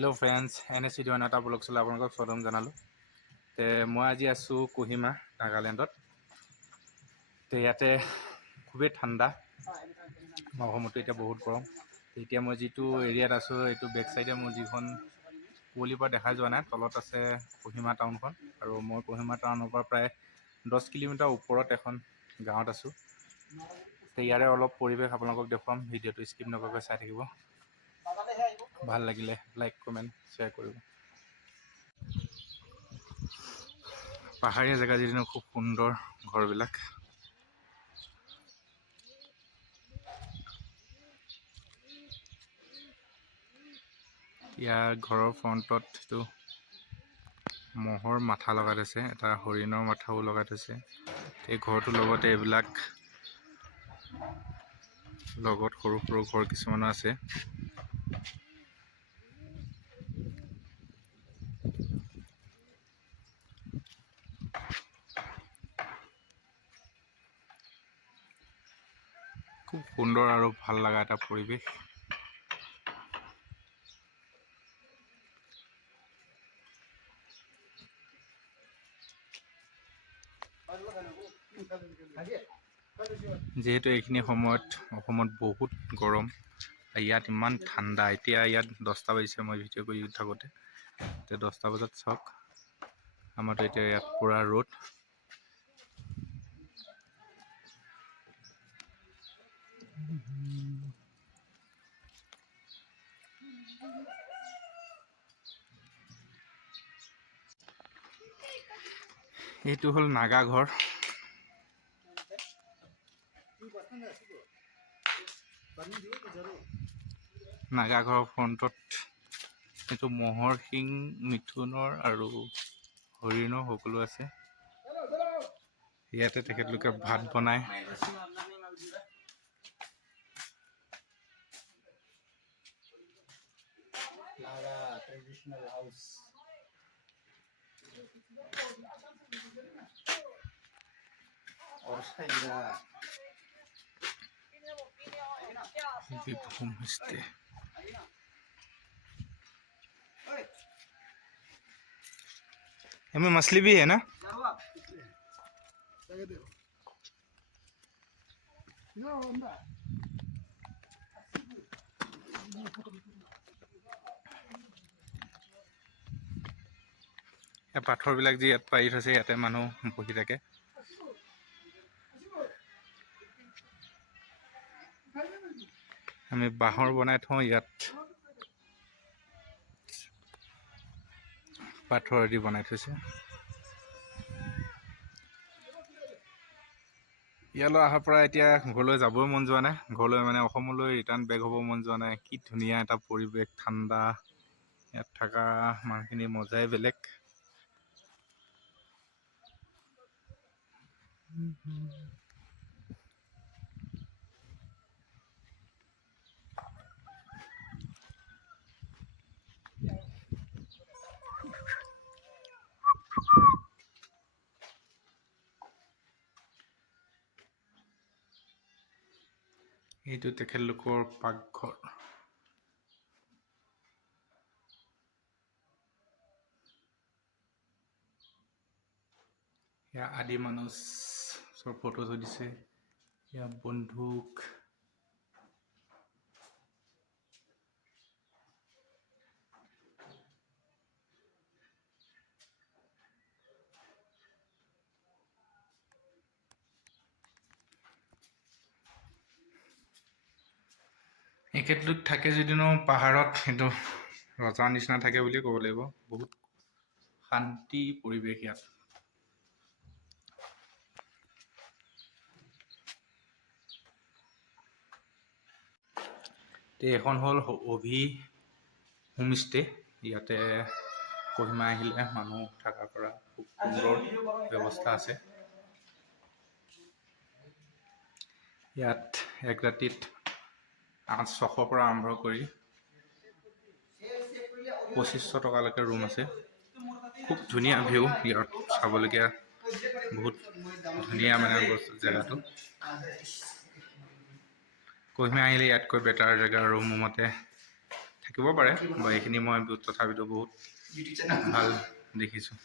Hello' friends, NS video' এটা blog চলাই আপোনালোকক স্বাগতম জনালোঁ। মই আজি আছোঁ কোহিমা, নাগালেণ্ডত। ইয়াতে খুবেই ঠাণ্ডা, অসমতো এতিয়া বহুত গৰম। এতিয়া মই যিটো এৰিয়াত আছোঁ, এইটো বেক চাইডে মোৰ যিখন কুঁৱলীৰ পৰা দেখা যোৱা নাই, তলত আছে কোহিমা টাউনখন। আৰু মই কোহিমা টাউনৰ পৰা প্ৰায় 10 কিলোমিটাৰ ওপৰত এখন গাঁৱত আছোঁ। ইয়াৰে অলপ পৰিৱেশ আপোনালোকক দেখুৱাম, ভিডিঅ'টো স্কিপ নকৰাকৈ চাই থাকিব। ভাল লাগিলে লাইক, কমেণ্ট, শ্বেয়াৰ কৰিব। পাহাৰীয়া জেগা যিদিনো খুব সুন্দৰ ঘৰবিলাক। ইয়াৰ ঘৰৰ ফ্ৰণ্টত এইটো ম'হৰ মাথা লগাই থৈছে, এটা হৰিণৰ মাথাও লগাই থৈছে। এই ঘৰটোৰ লগতে এইবিলাক লগত সৰু সৰু ঘৰ কিছুমানো আছে। খুব সুন্দৰ আৰু ভাল লগা এটা পৰিৱেশ। যিহেতু এইখিনি সময়ত অসমত বহুত গৰম, ইয়াত ইমান ঠাণ্ডা। এতিয়া ইয়াত 10টা বাজিছে, মই ভিডিঅ' কৰি থাকোঁতে। এতিয়া 10টা বজাত চাওক, আমাৰতো এতিয়া ইয়াত পুৰা ৰ'দ। এইটো হ'ল নাগা ঘৰ। নাগা ঘৰৰ ফ্ৰণ্টত এইটো ম'হৰ শিং, মিথুনৰ আৰু হৰিণৰ সকলো আছে। ইয়াতে তেখেতলোকে ভাত বনায়। Naga traditional house. homestay. इसमें मछली भी है ना? পাথৰবিলাক যি ইয়াত পাৰি থৈছে, ইয়াতে মানুহ বহি থাকে। আমি বাঁহৰ বনাই থওঁ, ইয়াত পাথৰেদি বনাই থৈছে। ইয়ালৈ অহাৰ পৰা এতিয়া ঘৰলৈ যাবই মন যোৱা নাই। ঘৰলৈ মানে অসমলৈ ৰিটাৰ্ণ বেক হ'ব মন যোৱা নাই। কি ধুনীয়া এটা পৰিৱেশ, ঠাণ্ডা। ইয়াত থকা মানুহখিনি মজাই বেলেগ। এইটো তেখেতলোকৰ পাকঘৰ। এয়া আদি মানুহৰ ফটো থৈ দিছে। এয়া বন্দুক। এখেতলোক থাকে যদিনো পাহাৰত, কিন্তু ৰজাৰ নিচিনা থাকে বুলিয়ে ক'ব লাগিব। বহুত শান্তি পৰিৱেশ ইয়াত। এইখন হ'ল অভি হোমষ্টে'। ইয়াতে কোহিমা আহিলে মানুহ থকা কৰা খুব সুন্দৰ ব্যৱস্থা আছে। ইয়াত এক ৰাতিত 800ৰ পৰা আৰম্ভ কৰি 2500 টকালৈকে ৰুম আছে। খুব ধুনীয়া ভিউ ইয়াত চাবলগীয়া, বহুত ধুনীয়া মানে জেগাটো। কোহিমা আহিলে ইয়াতকৈ বেটাৰ জেগা আৰু মোৰ মতে থাকিব পাৰে বা এইখিনি মই তথাপিতো বহুত ভাল দেখিছোঁ।